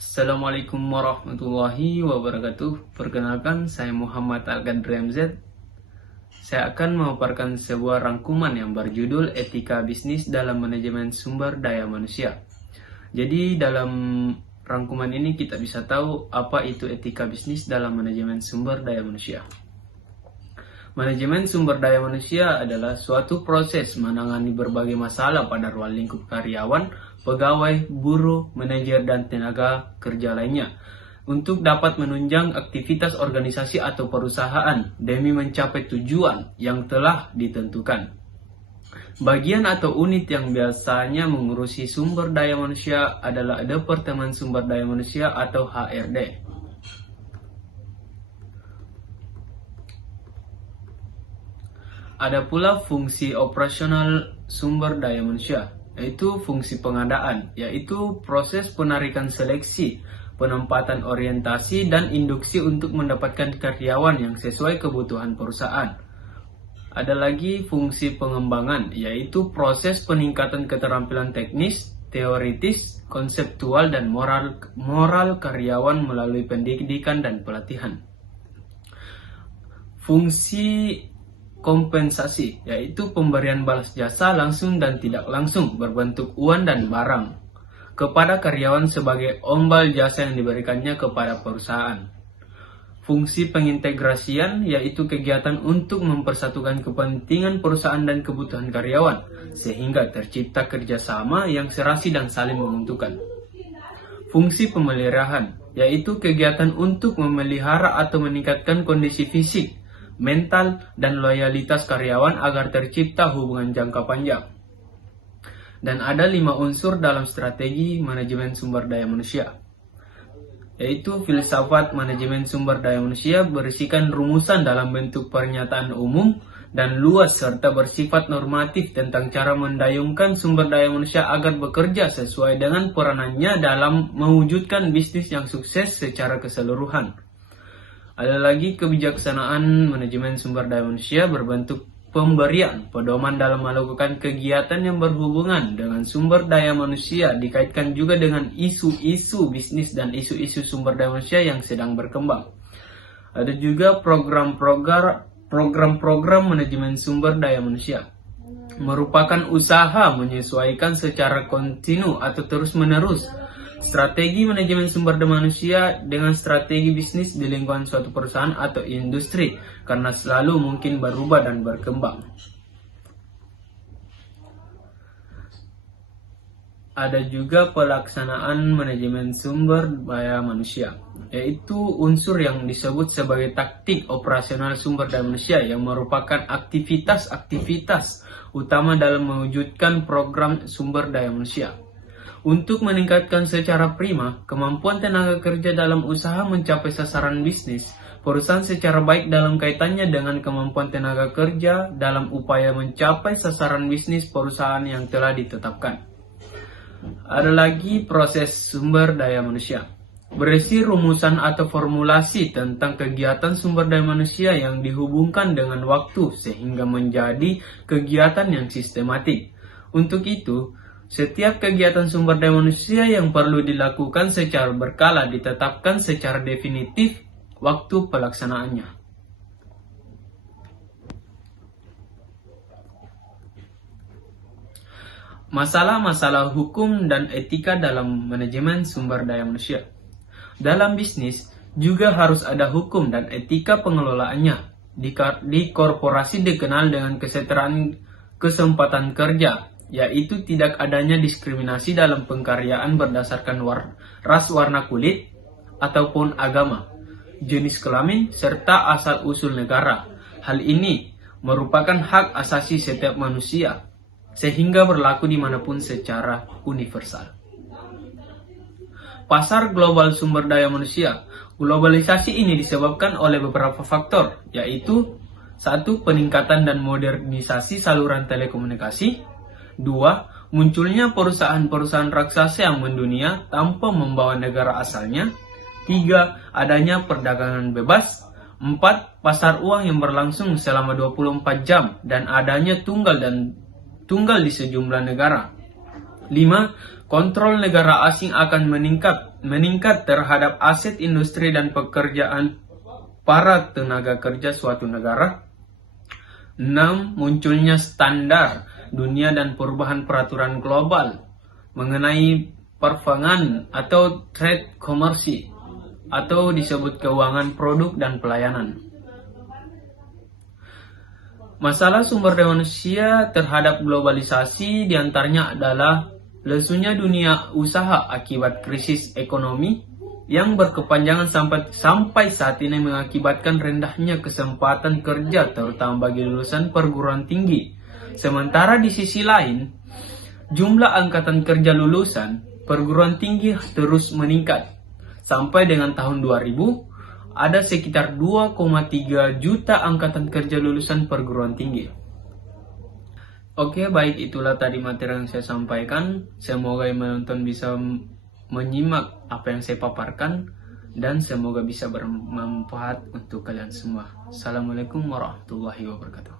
Assalamualaikum warahmatullahi wabarakatuh. Perkenalkan, saya Muhammad Al-Qadri MZ. Saya akan memaparkan sebuah rangkuman yang berjudul Etika Bisnis dalam Manajemen Sumber Daya Manusia. Jadi dalam rangkuman ini kita bisa tahu apa itu etika bisnis dalam manajemen sumber daya manusia. Manajemen sumber daya manusia adalah suatu proses menangani berbagai masalah pada ruang lingkup karyawan, pegawai, buruh, manajer, dan tenaga kerja lainnya untuk dapat menunjang aktivitas organisasi atau perusahaan demi mencapai tujuan yang telah ditentukan. Bagian atau unit yang biasanya mengurusi sumber daya manusia adalah Departemen Sumber Daya Manusia atau HRD. Ada pula fungsi operasional sumber daya manusia, yaitu fungsi pengadaan, yaitu proses penarikan seleksi, penempatan orientasi, dan induksi untuk mendapatkan karyawan yang sesuai kebutuhan perusahaan. Ada lagi fungsi pengembangan, yaitu proses peningkatan keterampilan teknis, teoritis, konseptual, dan moral karyawan melalui pendidikan dan pelatihan. Fungsi kompensasi, yaitu pemberian balas jasa langsung dan tidak langsung berbentuk uang dan barang kepada karyawan sebagai ombal jasa yang diberikannya kepada perusahaan. Fungsi pengintegrasian, yaitu kegiatan untuk mempersatukan kepentingan perusahaan dan kebutuhan karyawan sehingga tercipta kerjasama yang serasi dan saling menguntungkan. Fungsi pemeliharaan, yaitu kegiatan untuk memelihara atau meningkatkan kondisi fisik, mental, dan loyalitas karyawan agar tercipta hubungan jangka panjang. Dan ada 5 unsur dalam strategi manajemen sumber daya manusia, yaitu filsafat manajemen sumber daya manusia berisikan rumusan dalam bentuk pernyataan umum dan luas serta bersifat normatif tentang cara mendayungkan sumber daya manusia agar bekerja sesuai dengan peranannya dalam mewujudkan bisnis yang sukses secara keseluruhan. Ada lagi kebijaksanaan manajemen sumber daya manusia berbentuk pemberian pedoman dalam melakukan kegiatan yang berhubungan dengan sumber daya manusia, dikaitkan juga dengan isu-isu bisnis dan isu-isu sumber daya manusia yang sedang berkembang. Ada juga program-program manajemen sumber daya manusia, merupakan usaha menyesuaikan secara kontinu atau terus-menerus strategi manajemen sumber daya manusia dengan strategi bisnis di lingkungan suatu perusahaan atau industri karena selalu mungkin berubah dan berkembang. Ada juga pelaksanaan manajemen sumber daya manusia, yaitu unsur yang disebut sebagai taktik operasional sumber daya manusia yang merupakan aktivitas-aktivitas utama dalam mewujudkan program sumber daya manusia. Untuk meningkatkan secara prima kemampuan tenaga kerja dalam usaha mencapai sasaran bisnis perusahaan secara baik dalam kaitannya dengan kemampuan tenaga kerja dalam upaya mencapai sasaran bisnis perusahaan yang telah ditetapkan. Ada lagi proses sumber daya manusia, berisi rumusan atau formulasi tentang kegiatan sumber daya manusia yang dihubungkan dengan waktu sehingga menjadi kegiatan yang sistematik. Untuk itu, setiap kegiatan sumber daya manusia yang perlu dilakukan secara berkala ditetapkan secara definitif waktu pelaksanaannya. Masalah-masalah hukum dan etika dalam manajemen sumber daya manusia. Dalam bisnis juga harus ada hukum dan etika pengelolaannya. Di korporasi dikenal dengan kesetaraan kesempatan kerja, yaitu tidak adanya diskriminasi dalam pengkaryaan berdasarkan ras, warna kulit, ataupun agama, jenis kelamin, serta asal-usul negara. Hal ini merupakan hak asasi setiap manusia, sehingga berlaku dimanapun secara universal. Pasar global sumber daya manusia. Globalisasi ini disebabkan oleh beberapa faktor, yaitu 1. Peningkatan dan modernisasi saluran telekomunikasi. 2. Munculnya perusahaan-perusahaan raksasa yang mendunia tanpa membawa negara asalnya. 3. Adanya perdagangan bebas. 4. Pasar uang yang berlangsung selama 24 jam dan adanya tunggal di sejumlah negara. 5. Kontrol negara asing akan meningkat terhadap aset industri dan pekerjaan para tenaga kerja suatu negara. 6. Munculnya standar dunia dan perubahan peraturan global mengenai perdagangan atau trade commerce atau disebut keuangan produk dan pelayanan. Masalah sumber daya manusia terhadap globalisasi diantaranya adalah lesunya dunia usaha akibat krisis ekonomi yang berkepanjangan sampai saat ini mengakibatkan rendahnya kesempatan kerja terutama bagi lulusan perguruan tinggi. Sementara di sisi lain, jumlah angkatan kerja lulusan perguruan tinggi terus meningkat. Sampai dengan tahun 2000, ada sekitar 2,3 juta angkatan kerja lulusan perguruan tinggi. Oke, baik, itulah tadi materi yang saya sampaikan. Semoga yang menonton bisa menyimak apa yang saya paparkan dan semoga bisa bermanfaat untuk kalian semua. Assalamualaikum warahmatullahi wabarakatuh.